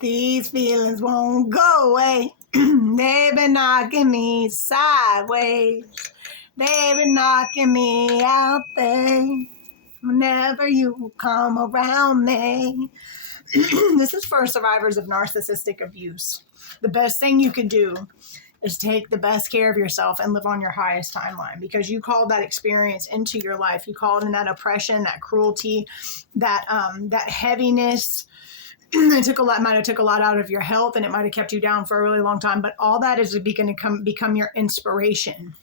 These feelings won't go away. They've been knocking me sideways. They've been knocking me out there. Whenever you come around me. This is for survivors of narcissistic abuse. The best thing you can do is take the best care of yourself and live on your highest timeline, because you called that experience into your life. You called in that oppression, that cruelty, that heaviness. It might have took a lot out of your health, and it might have kept you down for a really long time. But all that is going to become your inspiration.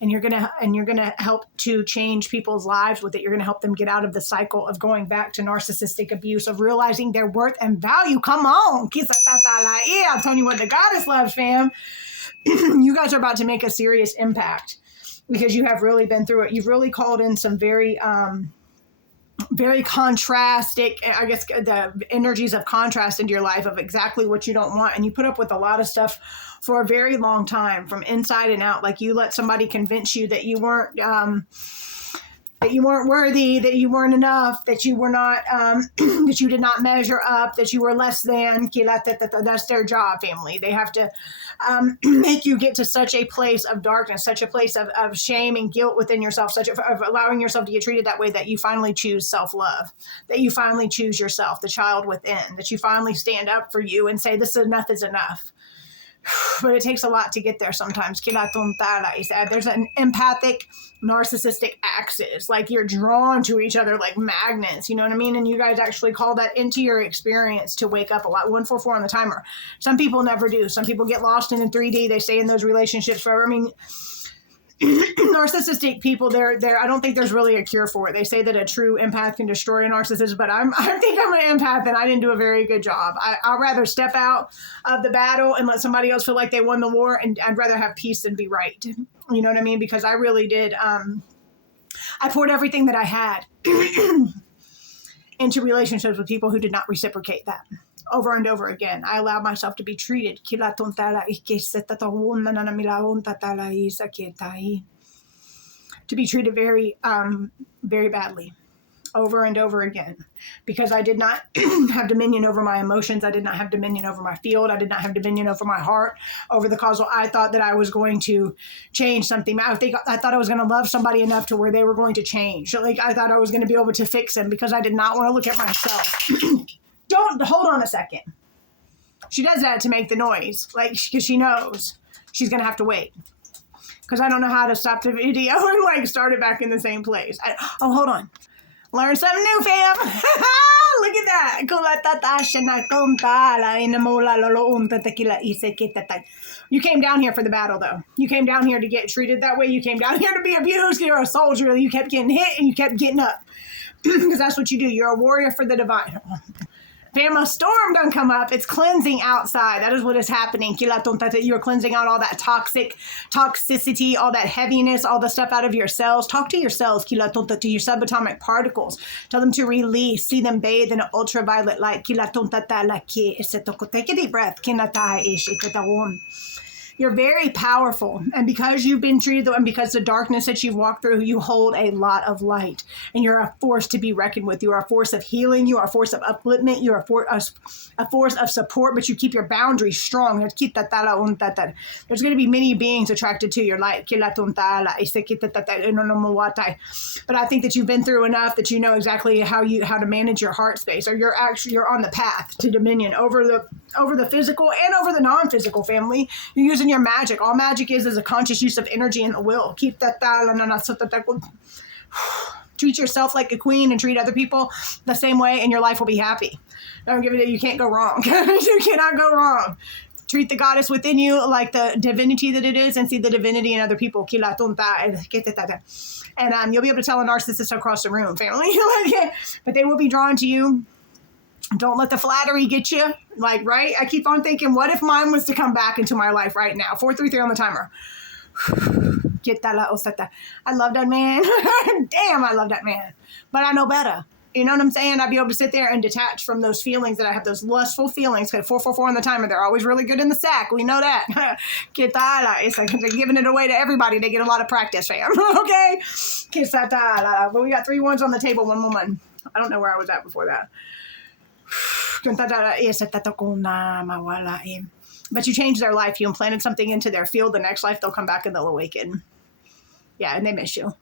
And you're gonna help to change people's lives with it. You're gonna help them get out of the cycle of going back to narcissistic abuse, of realizing their worth and value. Come on, I'm telling you what the goddess loves, fam. You guys are about to make a serious impact because you have really been through it. You've really called in some very contrastic, I guess, the energies of contrast into your life of exactly what you don't want. And you put up with a lot of stuff for a very long time, from inside and out. Like, you let somebody convince you that you weren't worthy, that you weren't enough, that you were not, that you did not measure up, that you were less than. That's their job, family. They have to make you get to such a place of darkness, such a place of shame and guilt within yourself, of allowing yourself to get treated that way, that you finally choose self-love, that you finally choose yourself, the child within, that you finally stand up for you and say, this enough is enough. But it takes a lot to get there sometimes. There's an empathic, narcissistic axis. Like, you're drawn to each other like magnets, you know what I mean? And you guys actually call that into your experience to wake up a lot. 144 on the timer. Some people never do. Some people get lost in the 3D. They stay in those relationships forever. I mean, narcissistic people, I don't think there's really a cure for it. They say that a true empath can destroy a narcissist, but I think I'm an empath and I didn't do a very good job. I'd rather step out of the battle and let somebody else feel like they won the war, and I'd rather have peace than be right. You know what I mean? Because I really did. I poured everything that I had into relationships with people who did not reciprocate that. Over and over again, I allowed myself to be treated to be treated very, very badly, over and over again, because I did not have dominion over my emotions. I did not have dominion over my field. I did not have dominion over my heart, over the causal. I thought that I was going to change something. I thought I was going to love somebody enough to where they were going to change. Like, I thought I was going to be able to fix them, because I did not want to look at myself. Hold on a second. She does that to make the noise, like, because she knows she's going to have to wait. Because I don't know how to stop the video and, like, start it back in the same place. Hold on. Learn something new, fam. Look at that. You came down here for the battle, though. You came down here to get treated that way. You came down here to be abused. You're a soldier. You kept getting hit and you kept getting up. Because that's what you do. You're a warrior for the divine. Fam, a storm done come up. It's cleansing outside. That is what is happening. You're cleansing out all that toxicity, all that heaviness, all the stuff out of your cells. Talk to your cells, to your subatomic particles. Tell them to release. See them bathe in ultraviolet light. Take a deep breath. You're very powerful. And because you've been treated, and because the darkness that you've walked through, you hold a lot of light. And you're a force to be reckoned with. You are a force of healing. You are a force of upliftment. You are a force of support, but you keep your boundaries strong. There's going to be many beings attracted to your light. But I think that you've been through enough that you know exactly how to manage your heart space, or you're on the path to dominion over the physical and over the non-physical, family. You're using your magic. All magic is a conscious use of energy and the will. Keep that. Treat yourself like a queen and treat other people the same way, and your life will be happy. Don't give it. You can't go wrong. You cannot go wrong. Treat the goddess within you like the divinity that it is, and see the divinity in other people. And you'll be able to tell a narcissist across the room, family. But they will be drawn to you. Don't let the flattery get you. Like, right? I keep on thinking, what if mine was to come back into my life right now? 433 on the timer. I love that man. Damn, I love that man. But I know better. You know what I'm saying? I'd be able to sit there and detach from those feelings that I have, those lustful feelings. 444 on the timer. They're always really good in the sack. We know that. It's like they're giving it away to everybody. They get a lot of practice, fam. Okay? But we got 3 ones on the table, 1 woman. I don't know where I was at before that. But you changed their life. You implanted something into their field. The next life, they'll come back and they'll awaken. Yeah, and they miss you.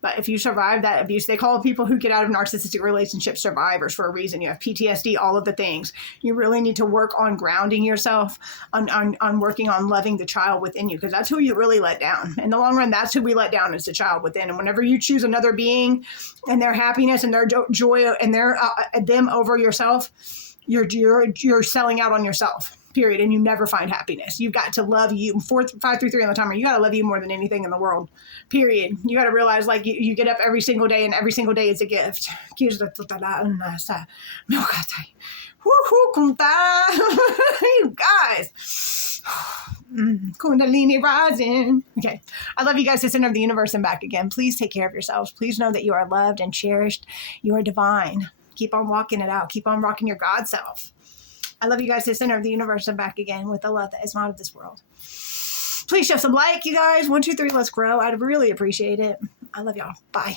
But if you survive that abuse, they call people who get out of narcissistic relationships survivors for a reason. You have PTSD, all of the things. You really need to work on grounding yourself, on working on loving the child within you, because that's who you really let down. In the long run, that's who we let down, is the child within. And whenever you choose another being and their happiness and their joy and their them over yourself, you're selling out on yourself. Period. And you never find happiness. You've got to love you. 4, 5, 3, 3 on the timer. You got to love you more than anything in the world. Period. You got to realize, like, you get up every single day, and every single day is a gift. You guys. Kundalini rising. Okay. I love you guys to center of the universe and back again. Please take care of yourselves. Please know that you are loved and cherished. You are divine. Keep on walking it out. Keep on rocking your God self. I love you guys to the center of the universe and back again with the love that is not of this world. Please show some like, you guys. 1, 2, 3, let's grow. I'd really appreciate it. I love y'all. Bye.